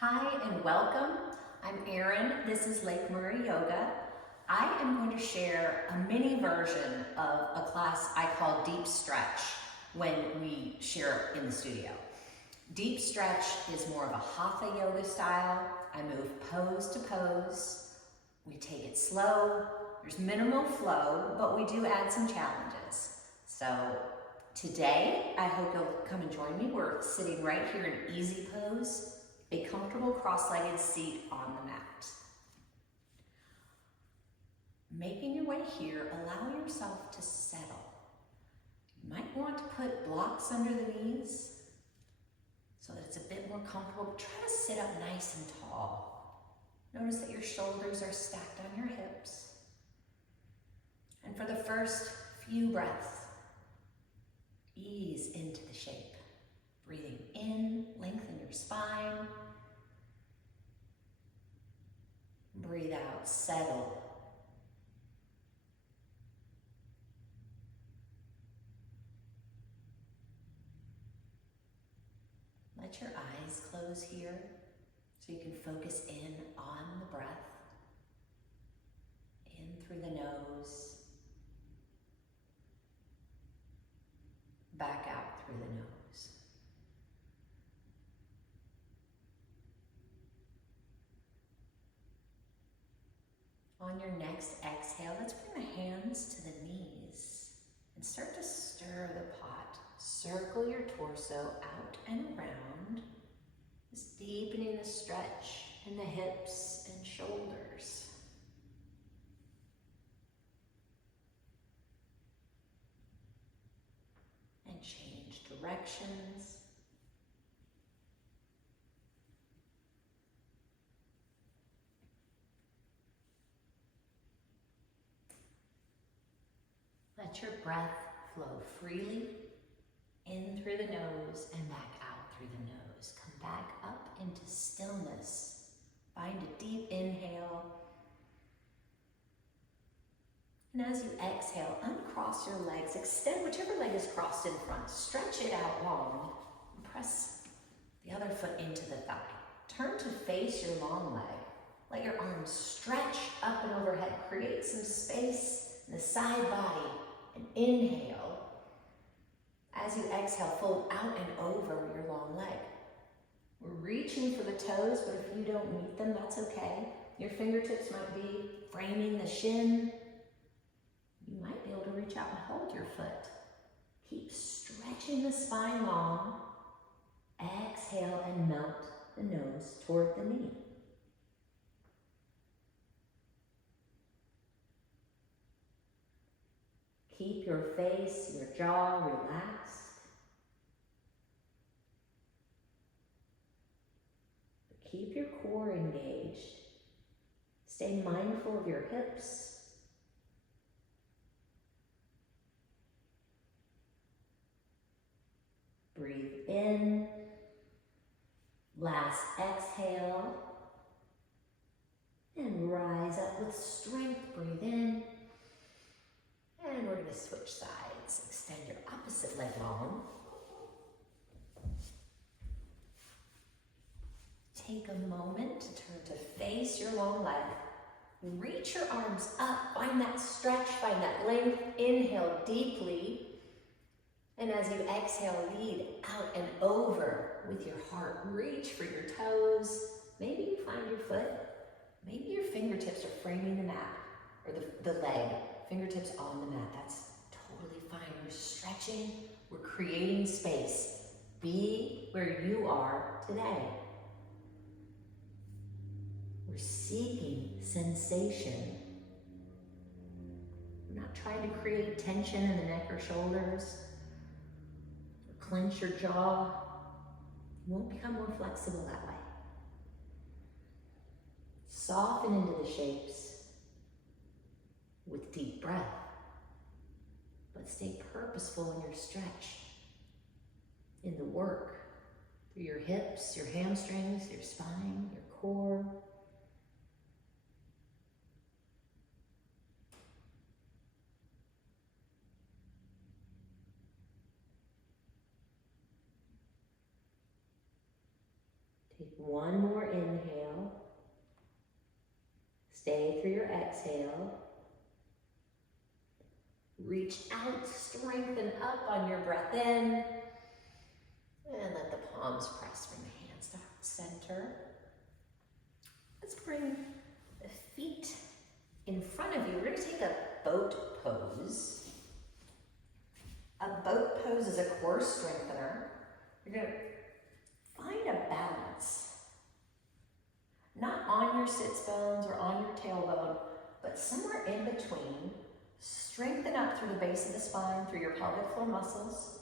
Hi and welcome. I'm Erin. This is Lake Murray Yoga. I am going to share a mini version of a class I call Deep Stretch when we share in the studio. Deep Stretch is more of a Hatha yoga style. I move pose to pose. We take it slow. There's minimal flow, but we do add some challenges. So today, I hope you'll come and join me. We're sitting right here in easy pose, a comfortable cross-legged seat on the mat. Making your way here, allow yourself to settle. You might want to put blocks under the knees so that it's a bit more comfortable. Try to sit up nice and tall. Notice that your shoulders are stacked on your hips. And for the first few breaths, ease into the shape. Breathing in, lengthen your spine. Breathe out, settle. Let your eyes close here so you can focus in on the breath. In through the nose. Back out through the nose. On your next exhale, let's bring the hands to the knees and start to stir the pot. Circle your torso out and around, just deepening the stretch in the hips and shoulders. And change directions. Let your breath flow freely in through the nose and back out through the nose. Come back up into stillness. Find a deep inhale. And as you exhale, uncross your legs. Extend whichever leg is crossed in front. Stretch it out long. And press the other foot into the thigh. Turn to face your long leg. Let your arms stretch up and overhead. Create some space in the side body. And inhale. As you exhale, fold out and over your long leg. We're reaching for the toes, but if you don't meet them, that's okay. Your fingertips might be framing the shin. You might be able to reach out and hold your foot. Keep stretching the spine long. Exhale and melt the nose toward the knee. Keep your face, your jaw relaxed. Keep your core engaged. Stay mindful of your hips. Breathe in. Last exhale. And rise up with strength. Breathe in. And we're going to switch sides. Extend your opposite leg long. Take a moment to turn to face your long leg. Reach your arms up. Find that stretch, find that length. Inhale deeply. And as you exhale, lead out and over with your heart. Reach for your toes. Maybe you find your foot. Maybe your fingertips are framing the mat or the leg. Fingertips on the mat. That's totally fine. We're stretching. We're creating space. Be where you are today. We're seeking sensation. We're not trying to create tension in the neck or shoulders. Or clench your jaw. You won't become more flexible that way. Soften into the shapes with deep breath. But stay purposeful in your stretch, in the work, through your hips, your hamstrings, your spine, your core. Take one more inhale. Stay through your exhale. Reach out, strengthen up on your breath in. And let the palms press. Bring the hands to heart center. Let's bring the feet in front of you. We're going to take a boat pose. A boat pose is a core strengthener. You're going to find a balance. Not on your sits bones or on your tailbone, but somewhere in between. Strengthen up through the base of the spine, through your pelvic floor muscles.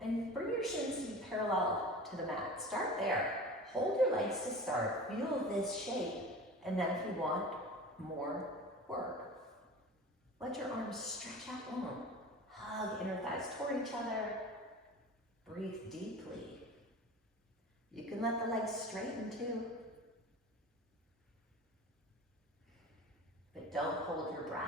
And bring your shins to be parallel to the mat. Start there. Hold your legs to start. Feel this shape. And then if you want more work, let your arms stretch out long. Hug inner thighs toward each other. Breathe deeply. You can let the legs straighten too. But don't hold your breath.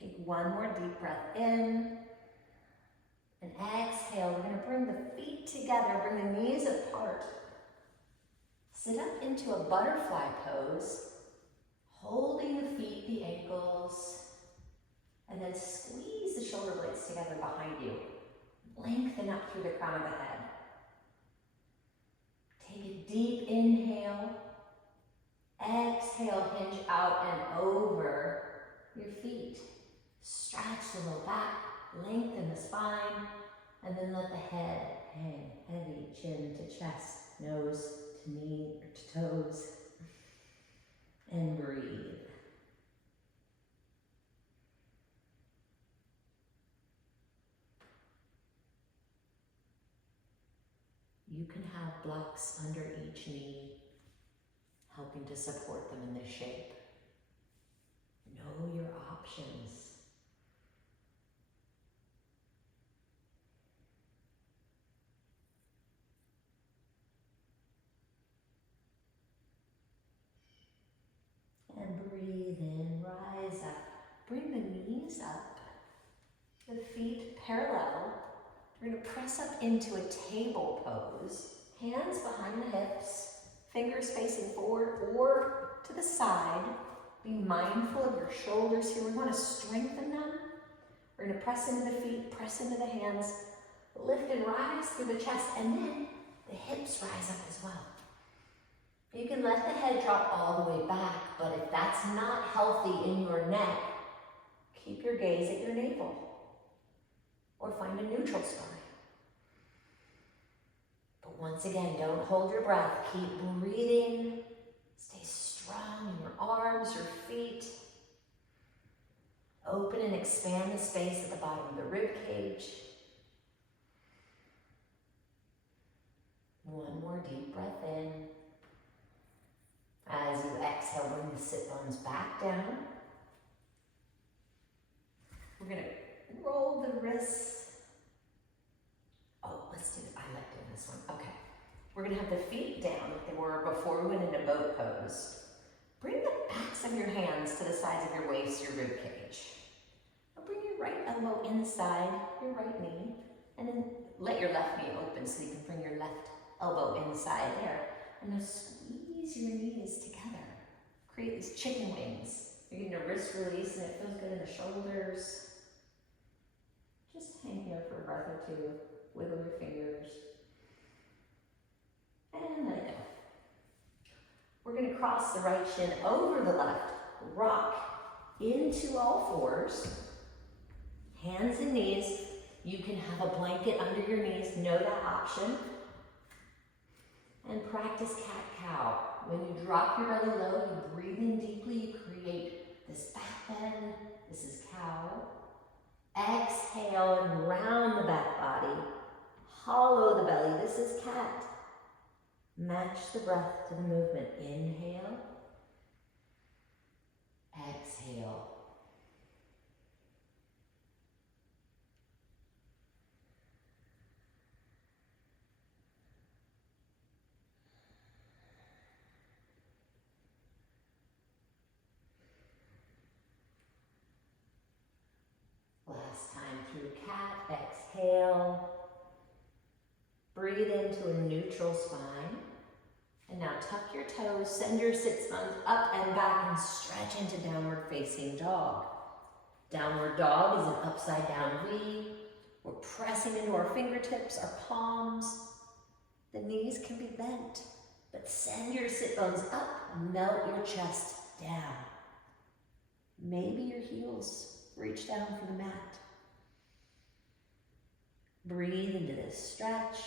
Take one more deep breath in. And exhale. We're going to bring the feet together. Bring the knees apart. Sit up into a butterfly pose. Holding the feet, the ankles. And then squeeze the shoulder blades together behind you. Lengthen up through the crown of the head. Take a deep inhale. Exhale, hinge out and over your feet. Stretch the low back, lengthen the spine, and then let the head hang heavy, chin to chest, nose to knee or to toes, and breathe. You can have blocks under each knee, helping to support them in this shape. Know your options. And breathe in, rise up. Bring the knees up, the feet parallel. We're going to press up into a table pose. Hands behind the hips, fingers facing forward or to the side. Be mindful of your shoulders here. We want to strengthen them. We're going to press into the feet, press into the hands, lift and rise through the chest, and then the hips rise up as well. You can let the head drop all the way back, but if that's not healthy in your neck, keep your gaze at your navel or find a neutral spine. But once again, don't hold your breath. Keep breathing. Stay strong in your arms, your feet. Open and expand the space at the bottom of the rib cage. One more deep breath in. As you exhale, bring the sit bones back down. We're going to roll the wrists. Oh, let's do it. I like doing this one. Okay. We're going to have the feet down like they were before we went into boat pose. Bring the backs of your hands to the sides of your waist, your rib cage. Now bring your right elbow inside your right knee, and then let your left knee open so you can bring your left elbow inside there. And now squeeze your knees together. Create these chicken wings. You're getting a wrist release and it feels good in the shoulders. Just hang here for a breath or two. Wiggle your fingers. And let it go. We're going to cross the right shin over the left. Rock into all fours. Hands and knees. You can have a blanket under your knees. Know that option. And practice cat-cow. When you drop your belly low, you breathe in deeply, you create this back bend. This is cow. Exhale and round the back body. Hollow the belly. This is cat. Match the breath to the movement. Inhale. Exhale. into a neutral spine. And now tuck your toes, send your sit bones up and back and stretch into downward facing dog. Downward dog is an upside down V. We're pressing into our fingertips, our palms. The knees can be bent, but send your sit bones up, melt your chest down. Maybe your heels reach down for the mat. Breathe into this stretch.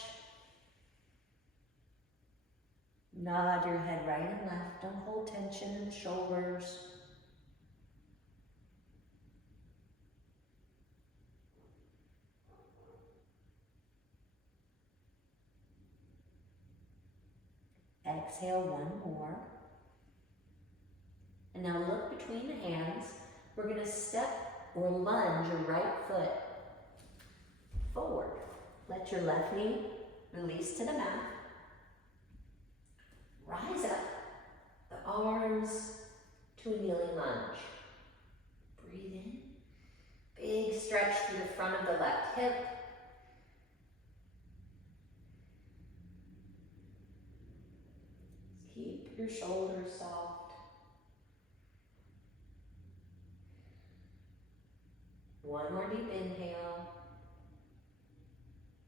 Nod your head right and left. Don't hold tension in the shoulders. Exhale one more. And now look between the hands. We're going to step or lunge your right foot forward. Let your left knee release to the mat. Rise up, the arms to a kneeling lunge. Breathe in. Big stretch through the front of the left hip. Keep your shoulders soft. One more deep inhale.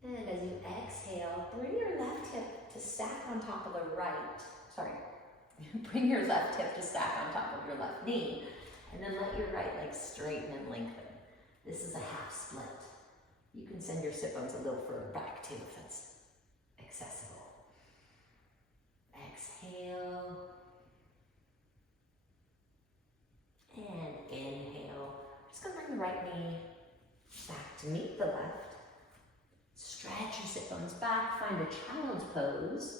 And as you exhale, bring your left hip to stack on top of the right. Bring your left hip to stack on top of your left knee. And then let your right leg straighten and lengthen. This is a half split. You can send your sit bones a little further back too if that's accessible. Exhale. And inhale. Just gonna bring the right knee back to meet the left. Stretch your sit bones back, find a child's pose.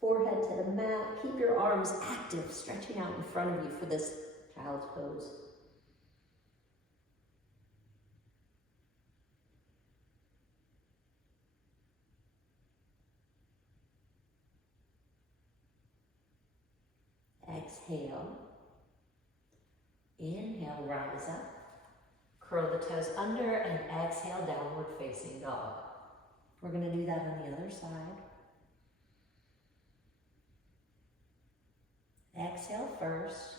Forehead to the mat. Keep your arms active, stretching out in front of you for this child's pose. Exhale. Inhale, rise up. Curl the toes under and exhale, downward facing dog. We're going to do that on the other side. Exhale first.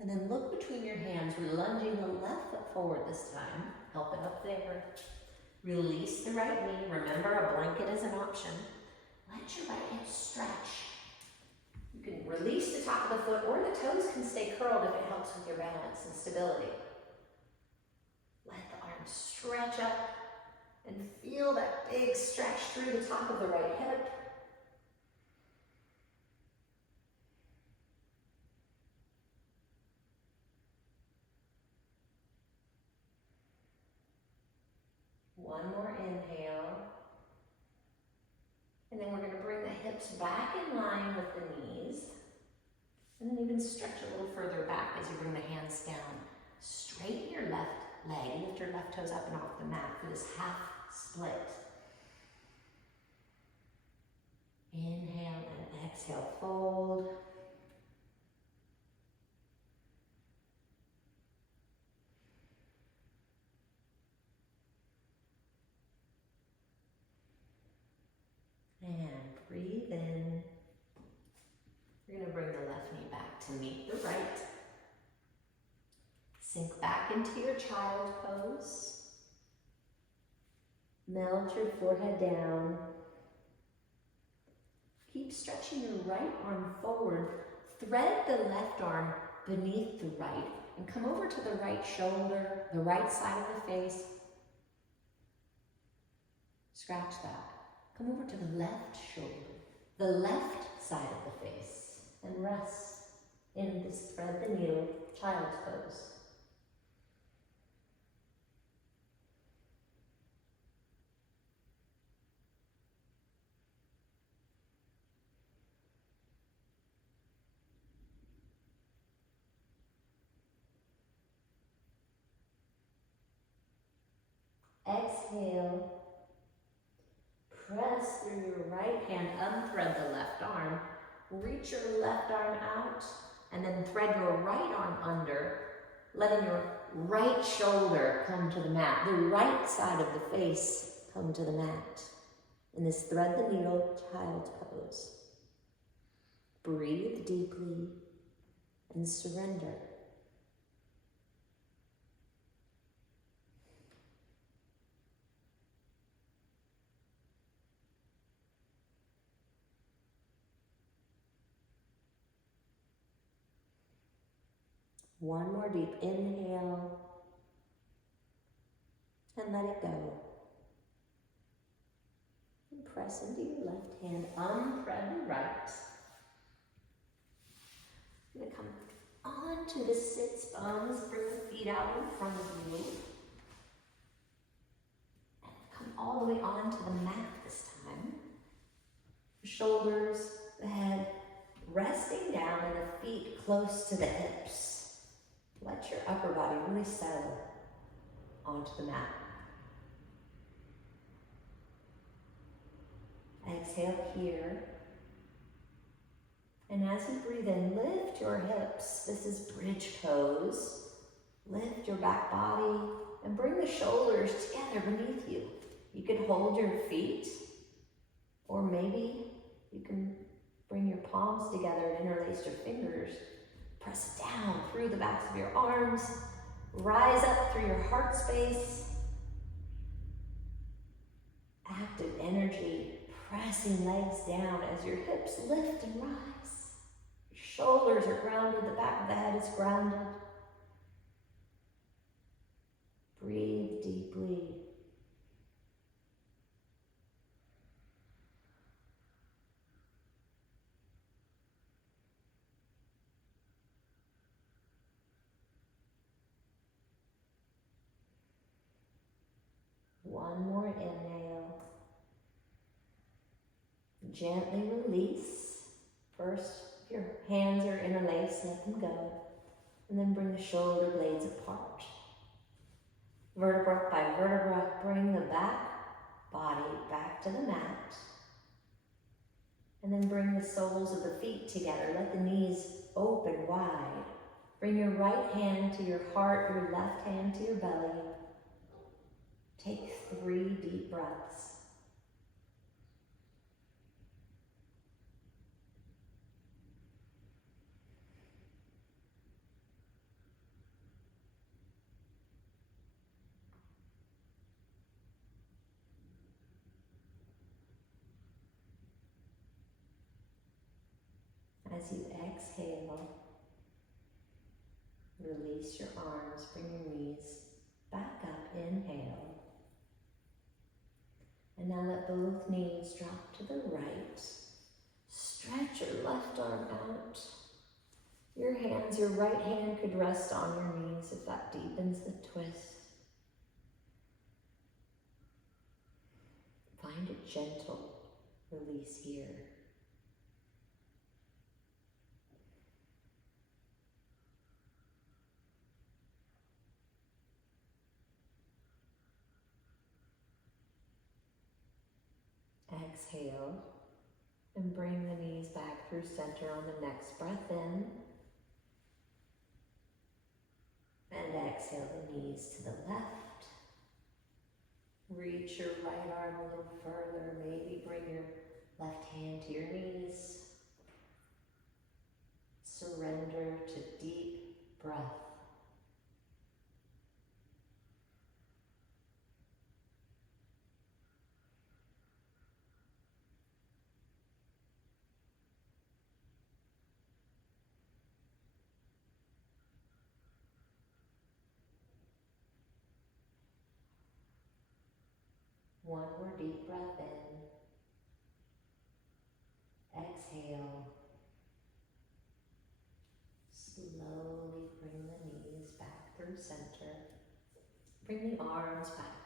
And then look between your hands. We're lunging the left foot forward this time. Help it up there. Release the right knee. Remember, a blanket is an option. Let your right hip stretch. You can release the top of the foot, or the toes can stay curled if it helps with your balance and stability. Let the arms stretch up and feel that big stretch through the top of the right hip. One more inhale. And then we're going to bring the hips back in line with the knees. And then even stretch a little further back as you bring the hands down. Straighten your left leg. Lift your left toes up and off the mat for this half split. Inhale and exhale, fold. And breathe in. You're going to bring the left knee back to meet the right. Sink back into your child pose. Melt your forehead down. Keep stretching your right arm forward. Thread the left arm beneath the right and come over to the right shoulder, the right side of the face. Scratch that. Come over to the left shoulder, the left side of the face, and rest in this thread the needle child's pose. Exhale. Press through your right hand, unthread the left arm, reach your left arm out, and then thread your right arm under, letting your right shoulder come to the mat, the right side of the face come to the mat. in this thread the needle child's pose. Breathe deeply and surrender. One more deep inhale and let it go. And press into your left hand, unthread the right. You're gonna come onto the sits bones, bring the feet out in front of you. And come all the way onto the mat this time. The shoulders, the head, resting down and the feet close to the hips. Let your upper body really settle onto the mat. Exhale here. And as you breathe in, lift your hips. This is bridge pose. Lift your back body and bring the shoulders together beneath you. You can hold your feet, or maybe you can bring your palms together and interlace your fingers. Press down through the backs of your arms. Rise up through your heart space. Active energy, pressing legs down as your hips lift and rise. Your shoulders are grounded, the back of the head is grounded. Breathe deeply. One more inhale. Gently release. First, if your hands are interlaced, let them go. And then bring the shoulder blades apart. Vertebra by vertebra, bring the back body back to the mat. And then bring the soles of the feet together. Let the knees open wide. Bring your right hand to your heart, your left hand to your belly. Take 3 deep breaths. As you exhale, release your arms, bring your knees back up, inhale. And now let both knees drop to the right. Stretch your left arm out. Your hands, your right hand could rest on your knees if that deepens the twist. Find a gentle release here. Exhale and bring the knees back through center on the next breath in. And exhale the knees to the left. Reach your right arm a little further. Maybe bring your left hand to your knees. Surrender to deep breath. One more deep breath in. Exhale. Slowly bring the knees back through center. Bring the arms back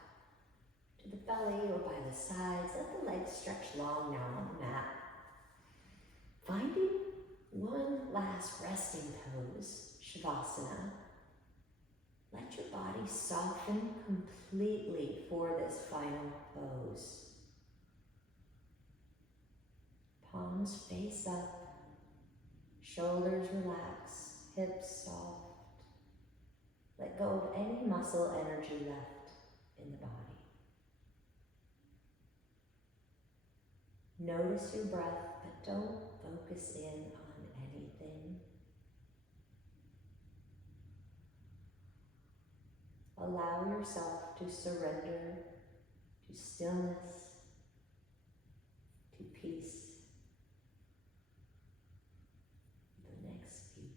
to the belly or by the sides. Let the legs stretch long now on the mat. Finding one last resting pose, Shavasana. Let your body soften completely for this final pose. Palms face up, shoulders relax, hips soft. Let go of any muscle energy left in the body. Notice your breath, but don't focus in on anything. Allow yourself to surrender to stillness, to peace for the next few minutes.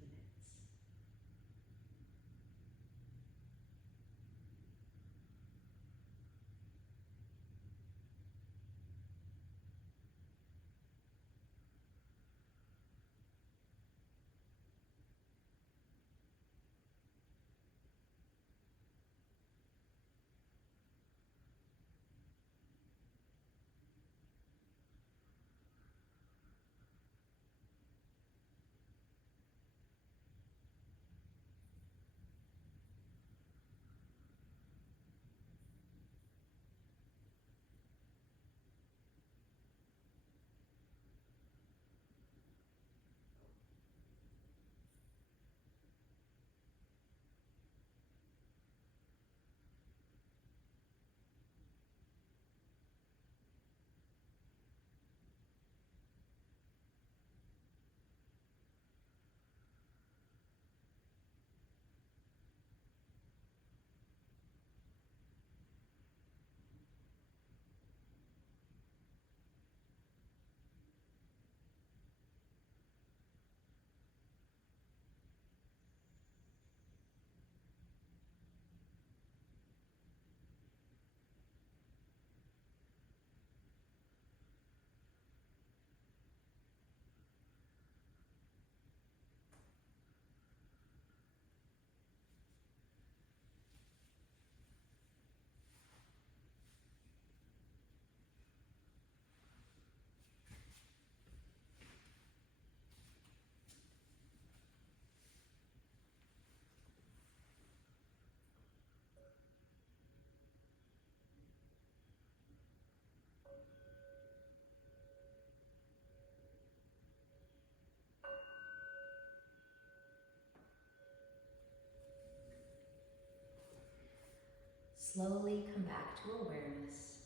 Slowly come back to awareness.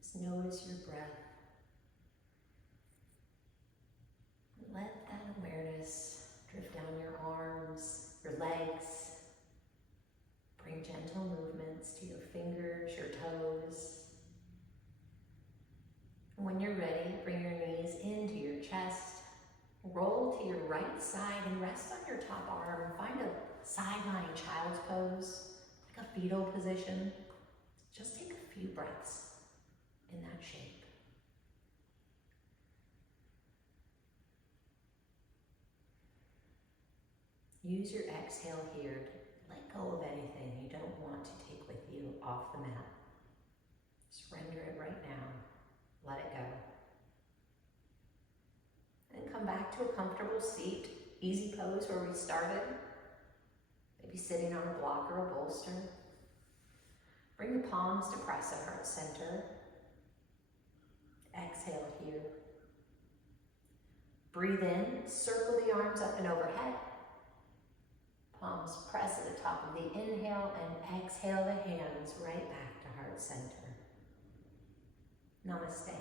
Just notice your breath. Let that awareness drift down your arms, your legs. Bring gentle movements to your fingers, your toes. And when you're ready, bring your knees into your chest. Roll to your right side and rest on your top arm. Find a side-lying child's pose, like a fetal position. Just take a few breaths in that shape. Use your exhale here to let go of anything you don't want to take with you off the mat. Surrender it right now. Let it go. And come back to a comfortable seat, easy pose where we started. Maybe sitting on a block or a bolster. Bring the palms to press at heart center. Exhale here. Breathe in, circle the arms up and overhead. Palms press at the top of the inhale and exhale the hands right back to heart center. Namaste.